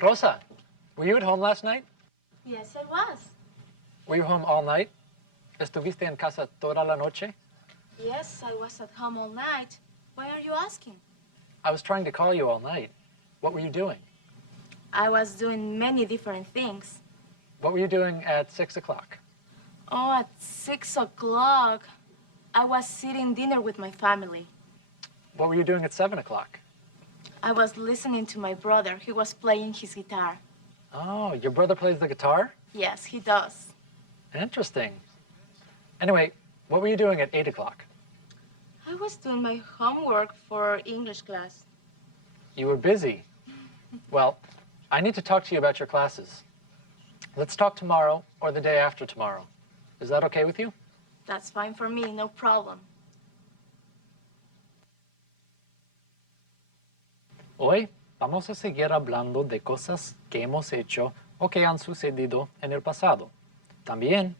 Rosa, were you at home last night? Yes, I was. Were you home all night? ¿Estuviste en casa toda la noche? Yes, I was at home all night. Why are you asking? I was trying to call you all night. What were you doing? I was doing many different things. What were you doing at 6 o'clock? Oh, at 6 o'clock, I was eating dinner with my family. What were you doing at 7 o'clock? I was listening to my brother. He was playing his guitar. Oh, your brother plays the guitar? Yes, he does. Interesting. Anyway, what were you doing at 8 o'clock? I was doing my homework for English class. You were busy. Well, I need to talk to you about your classes. Let's talk tomorrow or the day after tomorrow. Is that okay with you? That's fine for me, no problem. Hoy vamos a seguir hablando de cosas que hemos hecho o que han sucedido en el pasado. También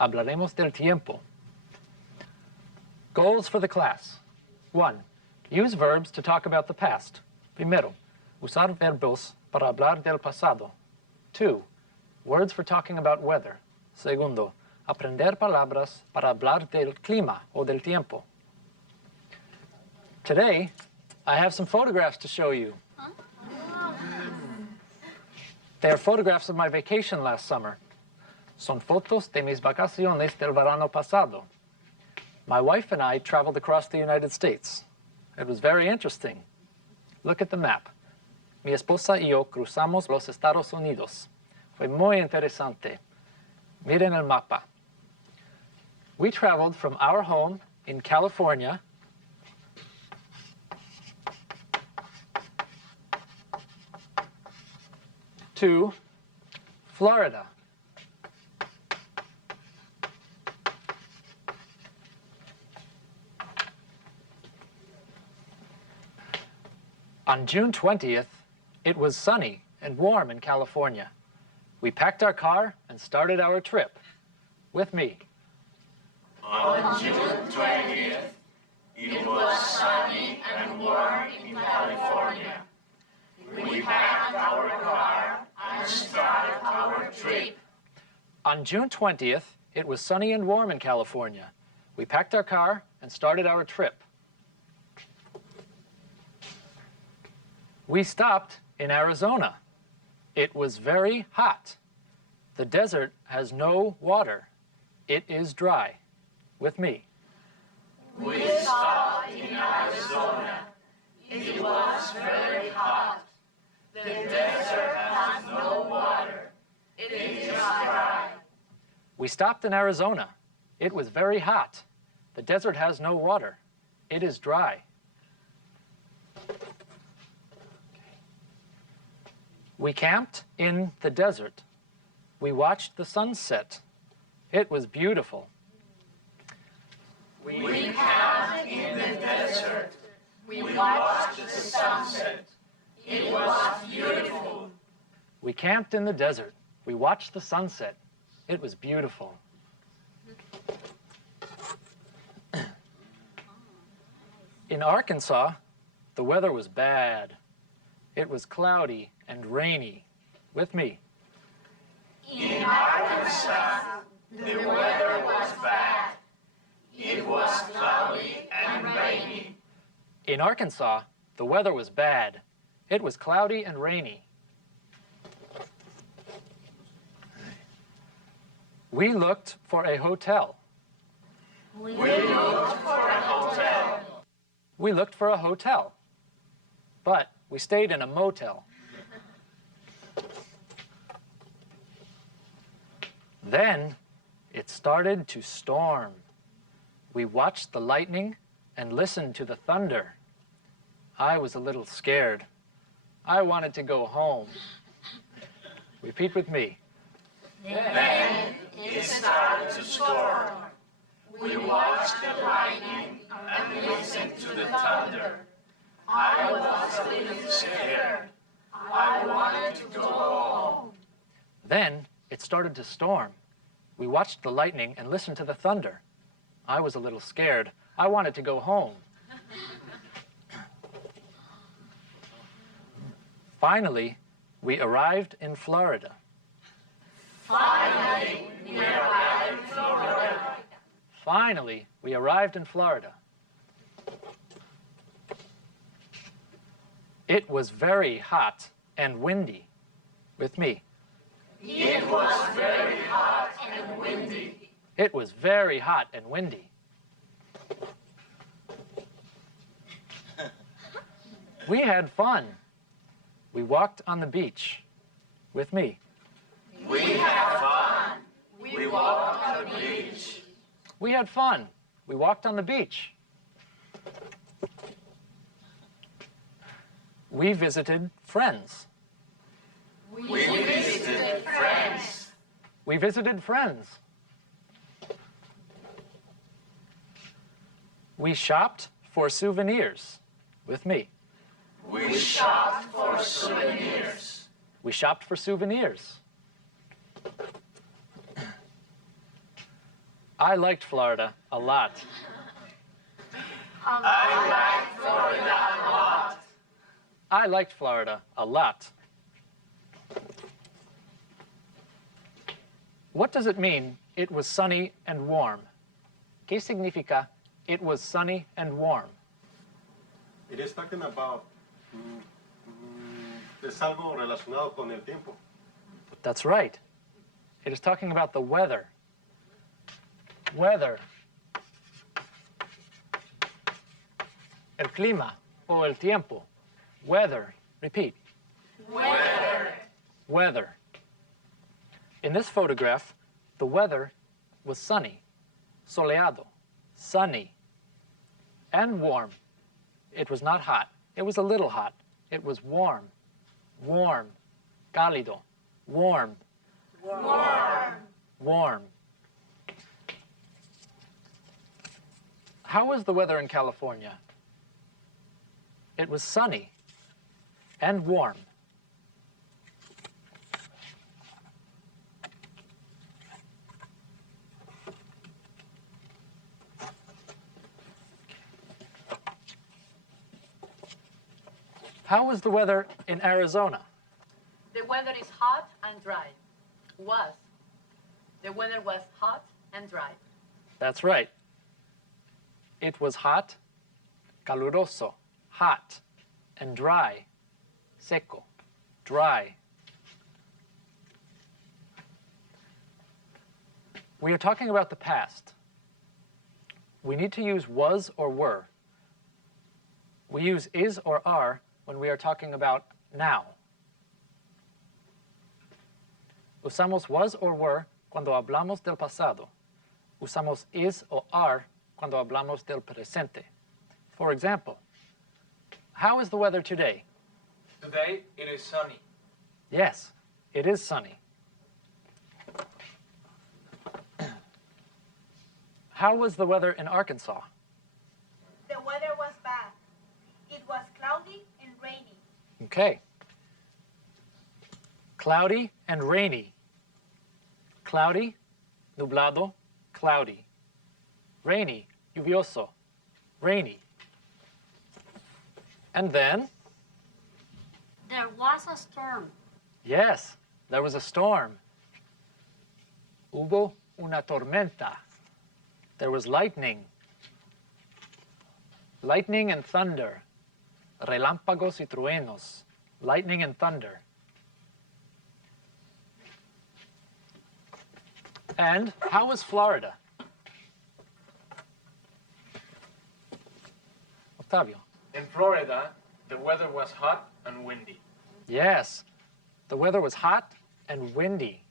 hablaremos del tiempo. Goals for the class. 1. Use verbs to talk about the past. Primero, usar verbos para hablar del pasado. 2. Words for talking about weather. Segundo, aprender palabras para hablar del clima o del tiempo. Today, I have some photographs to show you. They are photographs of my vacation last summer. Son fotos de mis vacaciones del verano pasado. My wife and I traveled across the United States. It was very interesting. Look at the map. Mi esposa y yo cruzamos los Estados Unidos. Fue muy interesante. Miren el mapa. We traveled from our home in California to Florida. On June 20th, it was sunny and warm in California. We packed our car and started our trip. With me. On June 20th, it was sunny and warm in California. We packed our car and started our trip. On June 20th, it was sunny and warm in California. We packed our car and started our trip. We stopped in Arizona. It was very hot. The desert has no water. It is dry. With me. We stopped in Arizona. It was very hot. The desert has no water. It is dry. We stopped in Arizona. It was very hot. The desert has no water. It is dry. We camped in the desert. We watched the sunset. It was beautiful. We camped in the desert. We watched the sunset. It was beautiful. We camped in the desert. We watched the sunset. It was beautiful. In Arkansas, the weather was bad. It was cloudy and rainy. With me. In Arkansas, the weather was bad. It was cloudy and rainy. In Arkansas, the weather was bad. It was cloudy and rainy. We looked for a hotel. We looked for a hotel. We looked for a hotel. But we stayed in a motel. Then it started to storm. We watched the lightning and listened to the thunder. I was a little scared. I wanted to go home. Repeat with me. Then it started to storm. We watched the lightning and listened to the thunder. I was a little scared. I wanted to go home. Then it started to storm. We watched the lightning and listened to the thunder. I was a little scared. I wanted to go home. Finally, We arrived in Florida. Finally, we arrived in Florida. Finally, we arrived in Florida. It was very hot and windy. With me. It was very hot and windy. It was very hot and windy. We had fun. We walked on the beach. With me. We had fun. We walked on the beach. We had fun. We walked on the beach. We visited friends. We visited friends. We visited friends. We shopped for souvenirs. With me. We shopped for souvenirs. We shopped for souvenirs. I liked Florida a lot. I liked Florida a lot. I liked Florida a lot. What does it mean, it was sunny and warm? ¿Qué significa, it was sunny and warm? It is talking about, es algo relacionado con el tiempo. That's right. It is talking about the weather. Weather. El clima o el tiempo. Weather. Repeat. Weather. Weather. In this photograph, the weather was sunny, soleado, sunny, and warm. It was not hot. It was a little hot. It was warm, warm, cálido, warm, Warm. warm. How was the weather in California? It was sunny and warm. How was the weather in Arizona? The weather is hot and dry. Was. The weather was hot and dry. That's right. It was hot, caluroso, hot, and dry, seco, dry. We are talking about the past. We need to use was or were. We use is or are when we are talking about now. Usamos was or were cuando hablamos del pasado. Usamos is o are cuando hablamos del presente. For example, how is the weather today? Today it is sunny. Yes, it is sunny. How was the weather in Arkansas? The weather was bad. It was cloudy and rainy. Okay. Cloudy and rainy. Cloudy, nublado, cloudy. Rainy, lluvioso, rainy. And then, There was a storm. yes, there was a storm. Hubo una tormenta. There was lightning. Lightning and thunder. Relámpagos y truenos. Lightning and thunder. And how was Florida? Octavio. In Florida, the weather was hot and windy. Yes, the weather was hot and windy.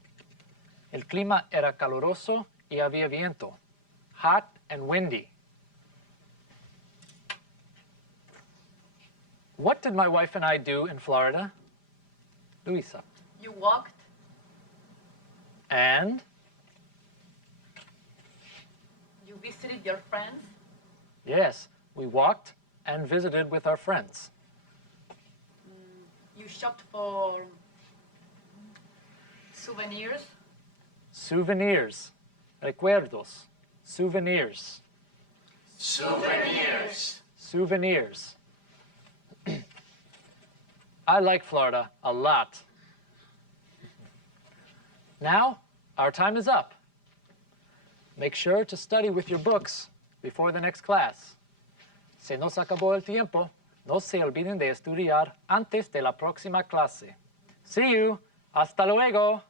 El clima era caluroso y había viento. Hot and windy. What did my wife and I do in Florida? Luisa. You walked. And You visited your friends. yes, we walked and visited with our friends. You shopped for souvenirs. Souvenirs. Recuerdos. Souvenirs. Souvenirs. Souvenirs. I like Florida a lot. Now, our time is up. Make sure to study with your books before the next class. Se nos acabó el tiempo, no se olviden de estudiar antes de la próxima clase. See you. Hasta luego.